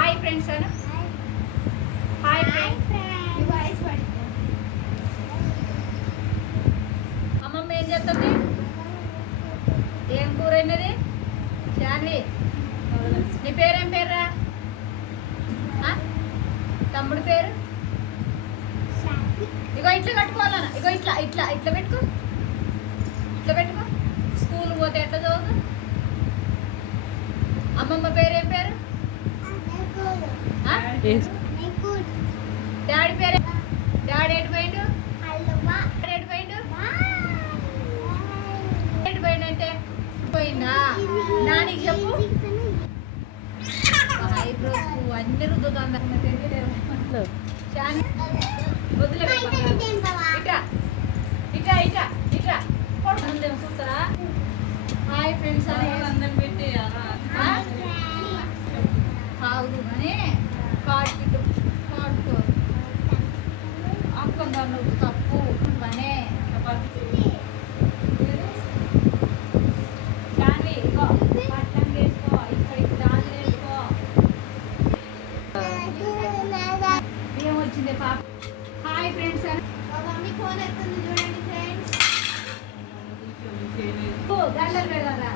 Hi friends Anu. Hi friends. అమ్మమ్మ ఏం చేస్తుంది? ఏం కూర అయినది? శాన్వి, నీ పేరేం పేర్రా? తమ్ముడు పేరు? ఇగో ఇట్లా కట్టుకోవాలన్న. ఇగో ఇట్లా ఇట్లా ఇట్లా పెట్టుకో, ఇట్లా పెట్టుకో. స్కూల్ పోతే ఎట్లా చదువుతు? అమ్మమ్మ పేరేం పేరు? డాడీ పేరు? డాడీ ఎటు పోయిండు? ఎటు పోయిండు? ఎటు పోయిండంటే పోయిందా? నానికి చెప్పు. ఐబ్రోస్ అన్ని రుద్దుతుంది. వదిలే ఇట్లా ఇట్లా ఇట్లా ఇట్లా చూస్తారా? హాయ్ ఫ్రెండ్స్ అందరం పెట్టి కాదు కానీ కాడుకిట్టు కాడుకో అక్కడ నువ్వు తప్పు పనే శాన్వి. ఇగో పట్టం వేసుకో, ఇక్కడ దాని వేసుకో. ఏం వచ్చింది పాప? హాయ్ ఫ్రెండ్స్ మమ్మీ ఫోన్ వస్తుంది చూడండి ఫ్రెండ్స్. దండలు పెడదా?